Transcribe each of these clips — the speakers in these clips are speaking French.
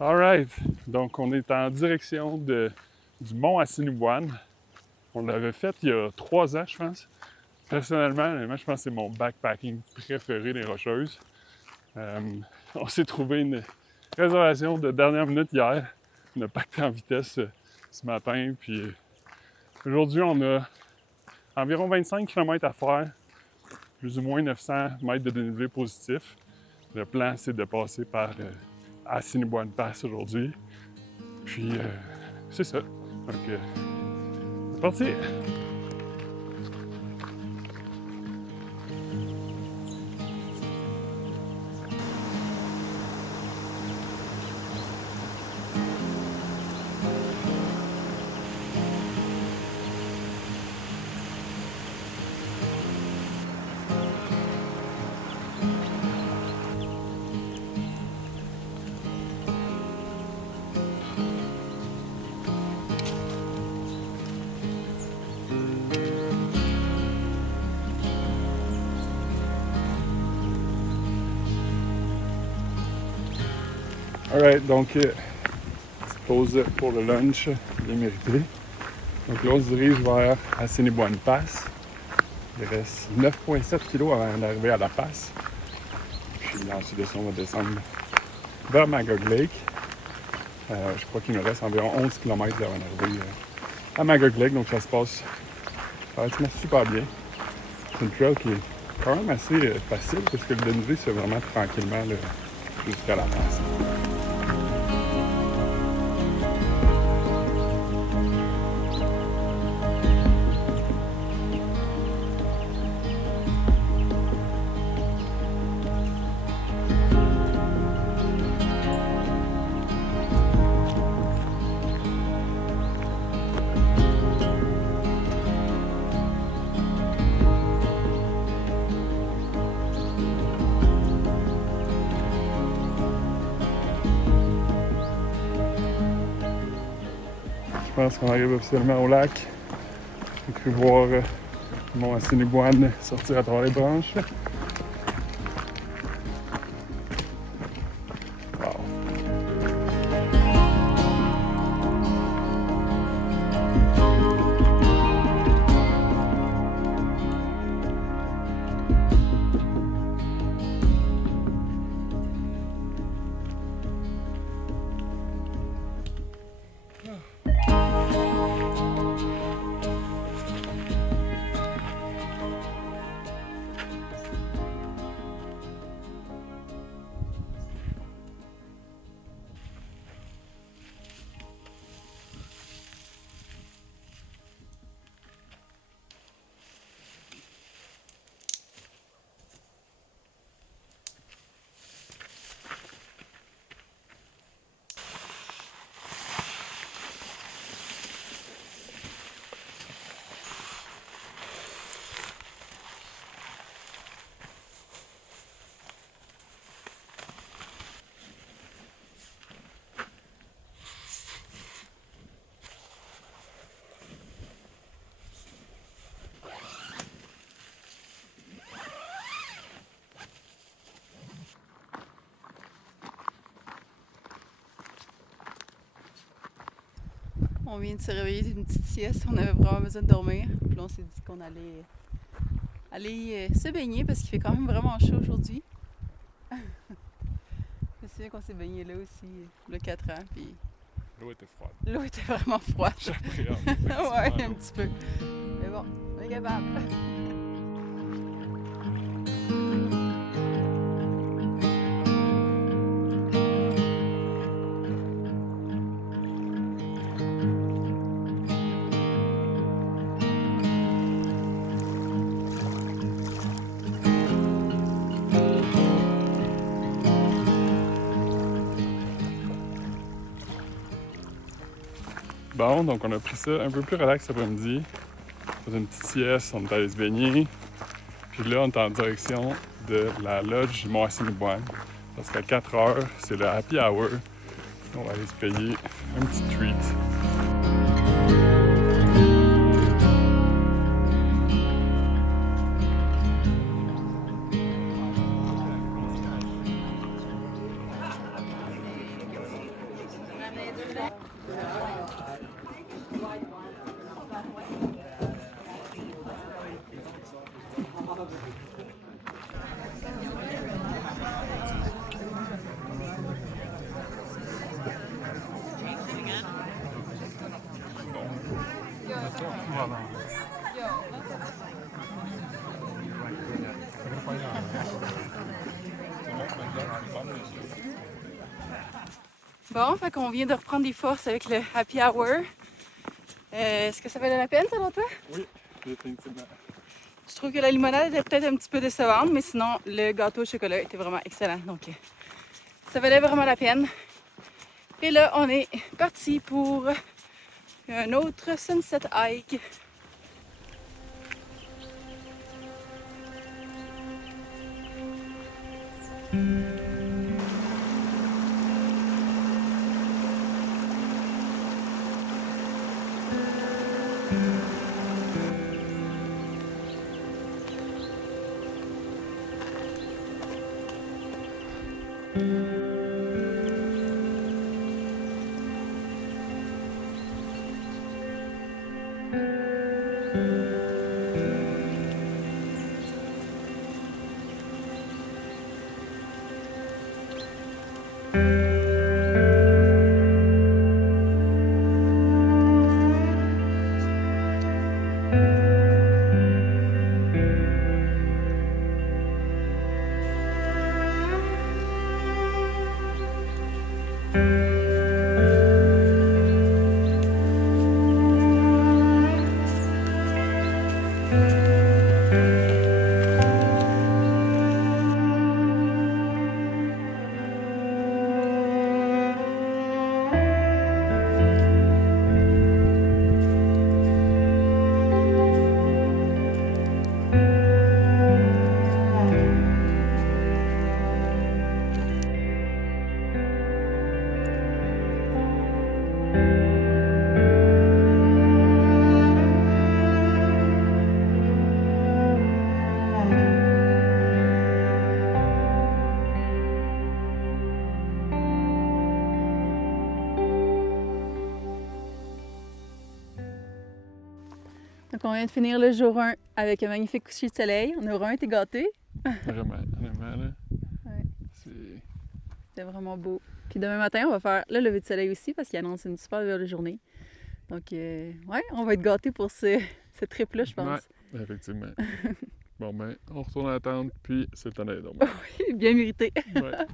Alright, donc on est en direction du mont Assiniboine. On l'avait fait il y a 3 ans, je pense. Personnellement, je pense que c'est mon backpacking préféré des Rocheuses. On s'est trouvé une réservation de dernière minute hier. On a pacté en vitesse ce matin. Puis aujourd'hui, on a environ 25 km à faire, plus ou moins 900 mètres de dénivelé positif. Le plan, c'est de passer par Assiniboine Pass aujourd'hui. Puis, c'est ça. Donc, c'est parti! Alright, donc, petite pause pour le lunch, bien mérité. Donc là, on se dirige vers Assiniboine Pass. Il reste 9,7 kg avant d'arriver à la passe. Puis ensuite de ça, on va descendre vers Magog Lake. Je crois qu'il nous reste environ 11 km avant d'arriver à Magog Lake. Donc ça se passe relativement super bien. C'est une trail qui est quand même assez facile parce que le dénivelé, c'est vraiment tranquillement là, jusqu'à la passe. Je pense qu'on arrive officiellement au lac. J'ai cru voir mon Assiniboine sortir à travers les branches. Wow. On vient de se réveiller d'une petite sieste, on avait vraiment besoin de dormir. Puis là, on s'est dit qu'on allait aller se baigner parce qu'il fait quand même vraiment chaud aujourd'hui. Je me souviens qu'on s'est baigné là aussi, il y a 4 ans, puis L'eau était froide. l'eau était vraiment froide. Ouais, un petit peu. Mais bon, on est capable. Bon, donc on a pris ça un peu plus relax cet après-midi. On a fait une petite sieste, on est allé se baigner. Puis là, on est en direction de la lodge du Mont-Assiniboine. Parce qu'à 4 heures, c'est le happy hour. On va aller se payer un petit treat. Bon, fait qu'on vient de reprendre des forces avec le happy hour. Est-ce que ça valait la peine, selon toi? Oui, définitivement. Je trouve que la limonade était peut-être un petit peu décevante, mais sinon, le gâteau au chocolat était vraiment excellent. Donc, ça valait vraiment la peine. Et là, on est parti pour un autre sunset hike. Donc, on vient de finir le jour 1 avec un magnifique coucher de soleil. On a vraiment été gâtés. Vraiment, honnêtement, là. Ouais. C'est... C'était vraiment beau. Puis demain matin, on va faire le lever de soleil aussi parce qu'il annonce une super belle journée. Donc, ouais, on va être gâtés pour ce trip-là, je pense. Ouais, effectivement. Bon, ben, on retourne à la tente, puis c'est le temps d'aller dormir. Oui, bien mérité. Ouais.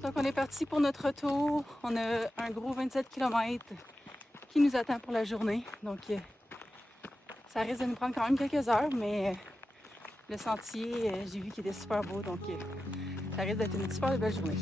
Donc on est parti pour notre retour. On a un gros 27 km qui nous attend pour la journée. Donc ça risque de nous prendre quand même quelques heures, mais le sentier, j'ai vu qu'il était super beau. Donc ça risque d'être une super belle journée.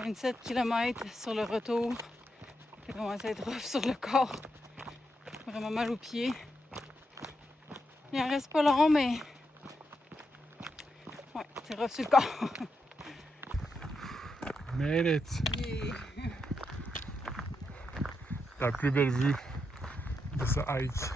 « 27 km sur le retour. Ça commence à être rough sur le corps. Vraiment mal aux pieds. Il en reste pas long, mais ouais, c'est rough sur le corps. Made it! Yeah. La plus belle vue de ce hike.